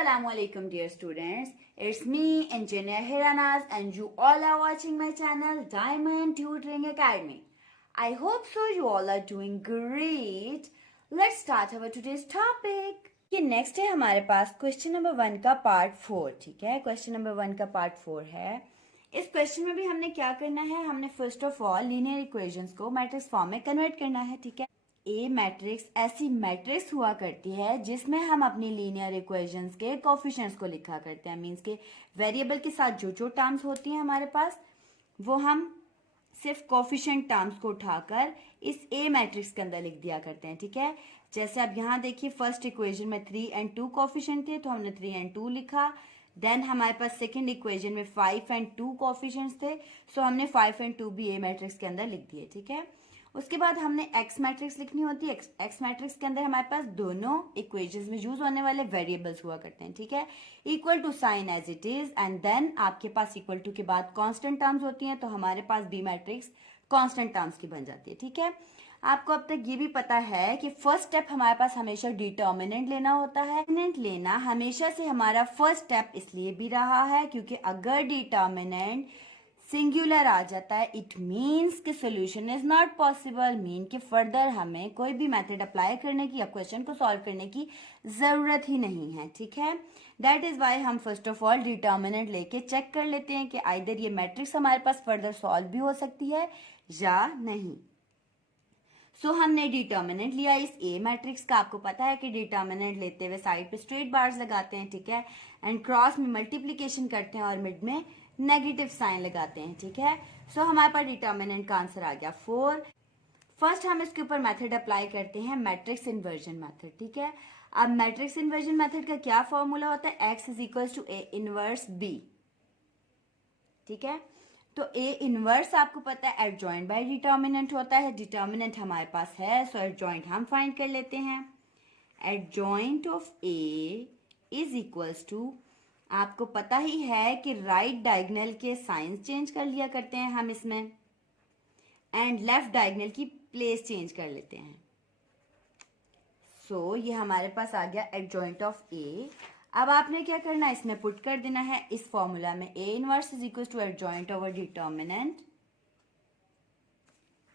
Assalamualaikum dear students. It's me Engineer Hiranaz and you all are watching my channel Diamond Tutoring Academy. I hope so you all are doing great. Let's start our today's topic. ये next है हमारे पास question number 1 का part 4. ठीक है, question number 1 का part 4 है. इस question में भी हमने क्या करना है, हमने first of all linear equations को मैट्रिक्स फॉर्म में कन्वर्ट करना है. ठीक है, ए मैट्रिक्स ऐसी मैट्रिक्स हुआ करती है जिसमें हम अपनी लीनियर इक्वेशंस के कोफिशिएंट्स को लिखा करते हैं. मींस के वेरिएबल के साथ जो जो टर्म्स होती हैं हमारे पास वो हम सिर्फ कोफिशिएंट टर्म्स को उठाकर इस ए मैट्रिक्स के अंदर लिख दिया करते हैं. ठीक है, जैसे आप यहाँ देखिए फर्स्ट इक्वेशन में 3 and 2 कोफिशिएंट थे तो हमने 3 and 2 लिखा. देन हमारे पास सेकेंड इक्वेशन में 5 and 2 कोफिशिएंट्स थे सो हमने 5 and 2 भी ए मैट्रिक्स के अंदर लिख दिए. ठीक है, उसके बाद हमने एक्स मैट्रिक्स लिखनी होती है. एक्स मैट्रिक्स के अंदर हमारे पास दोनों इक्वेशंस में यूज होने वाले वेरिएबल्स हुआ करते हैं. ठीक है, equal to sign as it is and then आपके पास इक्वल टू के बाद कांस्टेंट टर्म्स होती हैं तो हमारे पास बी मैट्रिक्स कांस्टेंट टर्म्स की बन जाती है. ठीक है, आपको अब तक ये भी पता है कि फर्स्ट स्टेप हमारे पास हमेशा डिटर्मिनेंट लेना होता है. डिटर्मिनेंट लेना हमेशा से हमारा फर्स्ट स्टेप इसलिए भी रहा है क्योंकि अगर डिटर्मिनेंट सिंगुलर आ जाता है इट मीन्स कि solution is not possible. Mean कि फर्दर हमें कोई भी मेथड अप्लाई करने की या क्वेश्चन को सॉल्व करने की जरूरत ही नहीं है. ठीक है, दैट इज वाई हम फर्स्ट ऑफ ऑल डिटर्मिनेंट लेके चेक कर लेते हैं कि आइदर ये मैट्रिक्स हमारे पास फर्दर सॉल्व भी हो सकती है या नहीं. सो हमने डिटर्मिनेंट लिया इस ए मैट्रिक्स का. आपको पता है कि डिटर्मिनेंट लेते हुए साइड पे स्ट्रेट बार्स लगाते हैं. ठीक है, एंड क्रॉस में मल्टीप्लीकेशन करते हैं और मिड में नेगेटिव साइन लगाते हैं. ठीक है, सो हमारे पास डिटर्मिनेंट का आंसर आ गया 4. फर्स्ट हम इसके ऊपर मेथड अप्लाई करते हैं मैट्रिक्स इन्वर्जन मेथड. ठीक है, अब मैट्रिक्स इन्वर्जन मेथड का क्या फॉर्मूला होता है, X is equal to A inverse B. ठीक है, तो ए इनवर्स आपको पता है एडजॉइंट बाय डिटर्मिनेंट होता है. डिटर्मिनेंट हमारे पास है सो एडजॉइंट हम फाइंड कर लेते हैं. Adjoint of A is equals to, आपको पता ही है कि राइट डायगोनल के साइंस चेंज कर लिया करते हैं हम इसमें एंड लेफ्ट डायगोनल की प्लेस चेंज कर लेते हैं. सो ये हमारे पास आ गया एडजॉइंट ऑफ ए. अब आपने क्या करना है, इसमें पुट कर देना है इस फॉर्मूला में A inverse is equal to adjoint over determinant.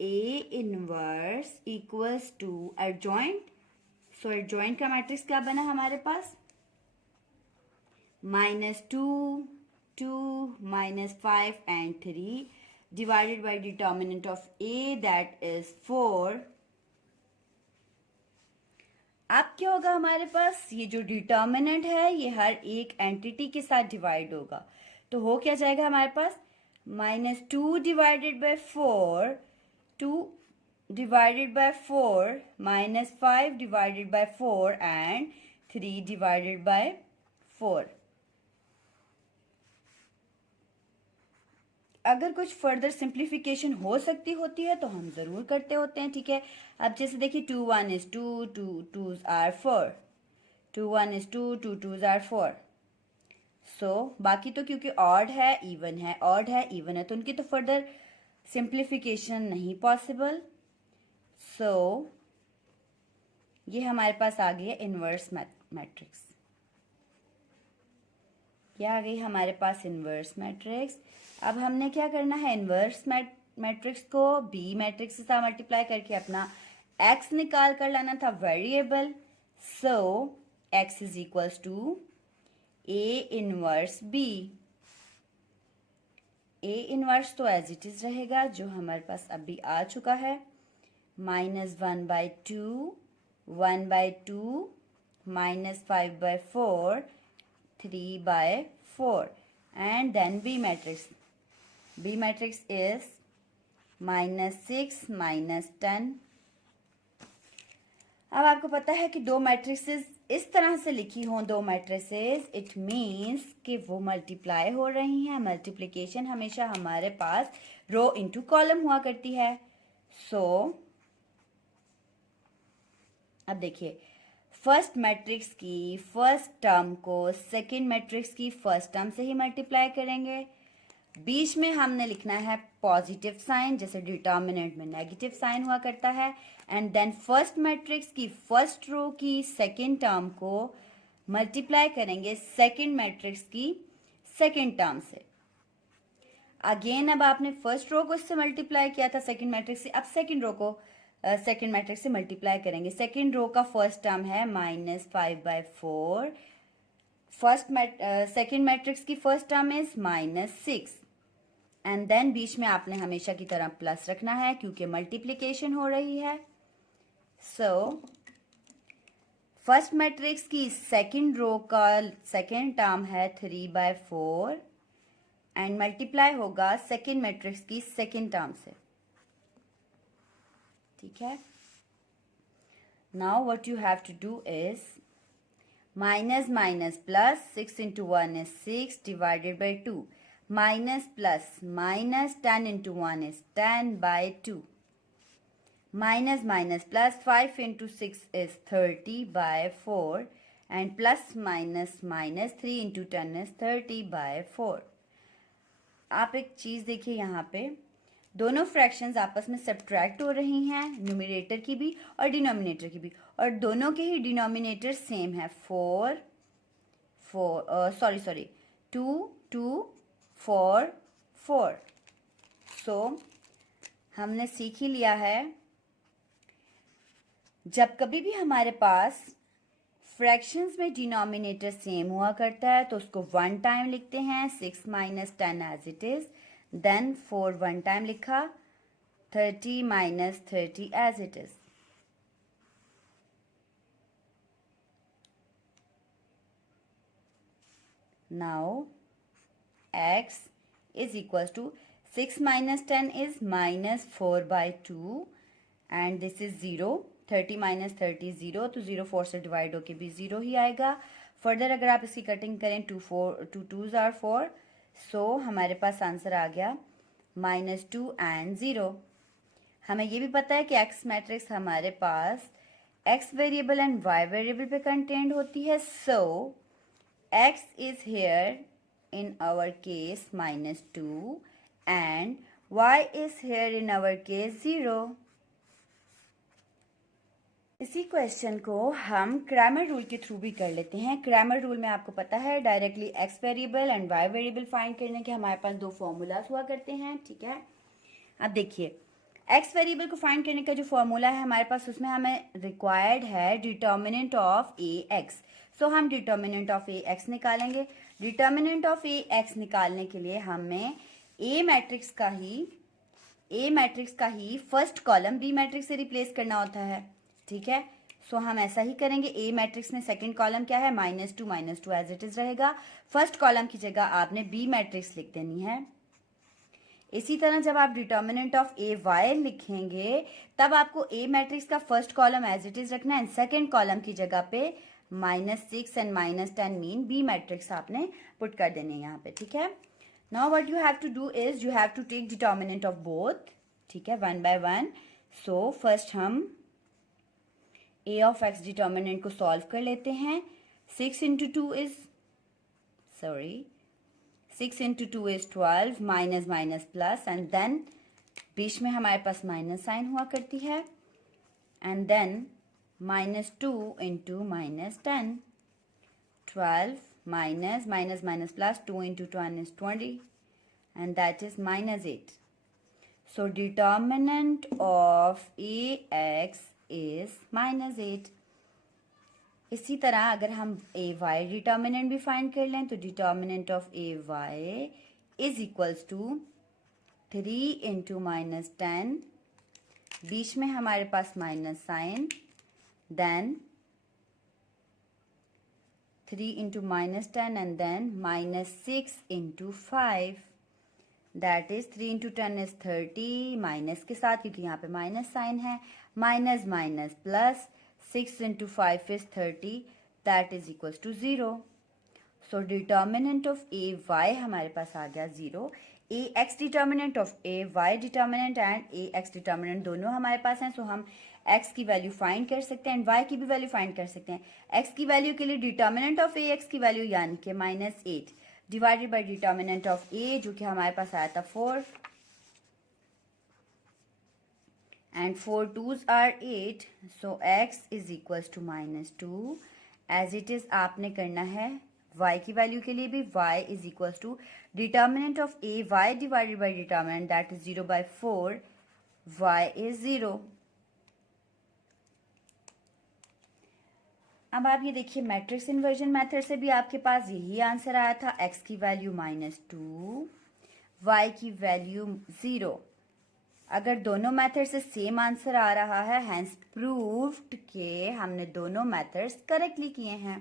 A inverse equals to adjoint. So adjoint का मैट्रिक्स क्या बना हमारे पास, -2, 2, -5 and 3 divided by determinant of A that is 4. अब क्या होगा हमारे पास, ये जो डिटर्मिनेंट है ये हर एक एंटिटी के साथ डिवाइड होगा तो हो क्या जाएगा हमारे पास, -2 divided by 4, 2 divided by 4, -5 divided by 4 and 3 divided by 4. अगर कुछ फर्दर सिंप्लीफिकेशन हो सकती होती है तो हम जरूर करते होते हैं. ठीक है, अब जैसे देखिए 2 1 is 2, 2 2s are 4, 2 1 is 2, 2 2s are 4. सो बाकी तो क्योंकि ऑड है इवन है, ऑड है इवन है तो उनकी तो फर्दर सिंप्लीफिकेशन नहीं पॉसिबल. सो ये हमारे पास आ गई है इनवर्स मैट्रिक्स. क्या आ गई हमारे पास इनवर्स मैट्रिक्स. अब हमने क्या करना है, इनवर्स मैट्रिक्स को बी मैट्रिक्स के साथ मल्टीप्लाई करके अपना एक्स निकाल कर लाना था variable. So X is equals to A inverse B. A inverse तो एज इट इज रहेगा जो हमारे पास अभी आ चुका है, -1/2, 1/2, -5/4, 3/4 and then B matrix. B matrix is -6, -10. अब आपको पता है कि दो मैट्रिक्सेस इस तरह से लिखी हों, दो मैट्रिसेस, इट मीन्स कि वो मल्टीप्लाई हो रही हैं. मल्टीप्लिकेशन हमेशा हमारे पास रो इनटू कॉलम हुआ करती है. सो अब देखिए फर्स्ट मैट्रिक्स की फर्स्ट टर्म को सेकेंड मैट्रिक्स की फर्स्ट टर्म से ही मल्टीप्लाई करेंगे. बीच में हमने लिखना है पॉजिटिव साइन जैसे डिटर्मिनेंट में नेगेटिव साइन हुआ करता है. एंड देन फर्स्ट मैट्रिक्स की फर्स्ट रो की सेकेंड टर्म को मल्टीप्लाई करेंगे सेकंड मैट्रिक्स की सेकंड टर्म से। अगेन अब आपने फर्स्ट रो को इससे मल्टीप्लाई किया था सेकंड मैट्रिक्स से, अब सेकंड रो को सेकंड मैट्रिक्स से मल्टीप्लाई करेंगे। सेकंड रो का फर्स्ट टर्म है -5/4, सेकंड मैट्रिक्स की first term is -6 and then बीच में आपने हमेशा की तरह प्लस रखना है क्योंकि मल्टीप्लिकेशन हो रही है। सो फर्स्ट मैट्रिक्स की सेकंड रो का सेकंड टर्म है 3/4 एंड मल्टीप्लाई होगा सेकंड मैट्रिक्स की सेकंड टर्म से। ठीक है, now what you have to do is minus minus plus, 6 into 1 is 6 divided by 2, minus plus minus 10 into 1 is 10/2, minus minus plus 5 into 6 is 30/4 and plus minus minus 3 into 10 is 30/4। आप एक चीज देखिए, यहाँ पे दोनों फ्रैक्शंस आपस में subtract हो रही हैं, न्यूमरेटर की भी और डिनोमिनेटर की भी, और दोनों के ही डिनोमिनेटर सेम है 2 2 4 4। सो हमने सीख ही लिया है जब कभी भी हमारे पास फ्रैक्शंस में डिनोमिनेटर सेम हुआ करता है तो उसको 1 टाइम लिखते हैं, 6 minus 10 as it is, then 4 1 time लिखा, 30 minus 30 as it is। Now x is equals to 6 minus 10 is -4/2 and this is 0, 30 minus 30 0, तो 0 4 से डिवाइड होके भी 0 ही आएगा। फर्दर अगर आप इसकी कटिंग करें 2 2s are 4, सो हमारे पास आंसर आ गया -2 and 0। हमें ये भी पता है कि x मैट्रिक्स हमारे पास x variable and y variable पे कंटेंट होती है, सो x is here in our case -2 and y is here in our case 0। इसी क्वेश्चन को हम क्रैमर रूल के थ्रू भी कर लेते हैं। क्रैमर रूल में आपको पता है directly x variable and y variable find करने के हमारे पास दो फॉर्मूलाज हुआ करते हैं। ठीक है, अब देखिए x वेरिएबल को फाइंड करने का जो फॉर्मूला है हमारे पास, उसमें हमें रिक्वायर्ड है डिटर्मिनेंट ऑफ ax। सो हम डिटर्मिनेंट ऑफ ax निकालेंगे। डिटर्मिनेंट ऑफ ax निकालने के लिए हमें a मैट्रिक्स का ही फर्स्ट कॉलम b मैट्रिक्स से रिप्लेस करना होता है। ठीक है, सो हम ऐसा ही करेंगे। ए मैट्रिक्स में सेकंड कॉलम क्या है, -2 एज इट इज रहेगा। फर्स्ट कॉलम की जगह आपने बी मैट्रिक्स लिख देनी है। इसी तरह जब आप डिटर्मिनेंट ऑफ ए वाई लिखेंगे तब आपको ए मैट्रिक्स का first column as it is रखना है एंड सेकेंड कॉलम की जगह पे -6 एंड -10 मीन बी मैट्रिक्स आपने पुट कर देने हैं यहाँ पे। ठीक है, now what you have to do is you have to take determinant of both. ठीक है, 1 by 1। सो फर्स्ट हम a of x डिटर्मिनेंट को सॉल्व कर लेते हैं। 6 into 2 is 12, minus minus plus and then बीच में हमारे पास माइनस साइन हुआ करती है and then -2 into -10, 12 minus minus minus plus 2 into 10 is 20 and that is -8। So determinant of ax is -8। इसी तरह अगर हम ए वाई डिटर्मिनेंट भी फाइंड कर लें तो determinant of A Y is equals to 3 into -10, बीच में हमारे पास minus sign, then 3 into -10 and then -6 into 5, that is 3 into 10 is 30, minus के साथ क्योंकि यहाँ पे माइनस साइन है, minus minus plus 6 into 5 is 30, that is equals to 0। So determinant of A Y हमारे पास आ गया 0। A X determinant of A Y determinant and A X determinant दोनों हमारे पास हैं, सो हम x की वैल्यू फाइंड कर सकते हैं एंड y की भी वैल्यू फाइंड कर सकते हैं। x की वैल्यू के लिए डिटर्मिनेंट ऑफ ए एक्स की वैल्यू यानी कि -8 divided by determinant of a जो कि हमारे पास आया था 4 and 4 2s are 8, so x is equals to -2 as it is आपने करना है y की वैल्यू के लिए भी y is equal to determinant of a y divided by determinant that is 0/4 y is 0। अब आप ये देखिए मैट्रिक्स इन्वर्जन मेथड से भी आपके पास यही आंसर आया था, x की वैल्यू -2 y की वैल्यू 0। अगर दोनों मेथड से सेम आंसर आ रहा है, हैंस प्रूव्ड के हमने दोनों मेथड्स करेक्टली किए हैं।